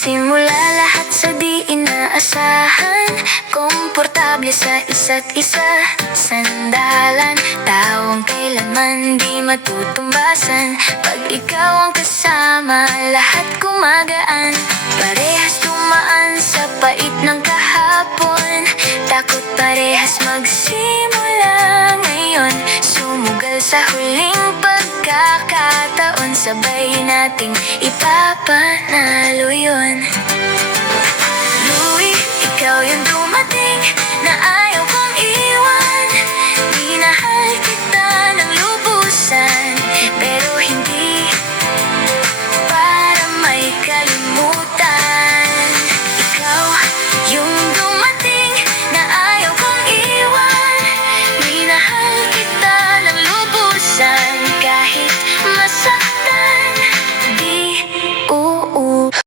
Nagsimula lahat sa di inaasahan, komportable sa isa't isa. Sandalan, tawang kailanman di matutumbasan. Pag ikaw ang kasama, lahat gumagaan. Parehas dumaan sa pait ng kahapon, takot parehas magsimula ngayon. Sumugal sa huling pagkakataon, sabay nating ipapanalo yun. Louie, ikaw yung dumating na ayaw kong iwan. Minahal kita ng lubusan, pero hindi para may kalimutan.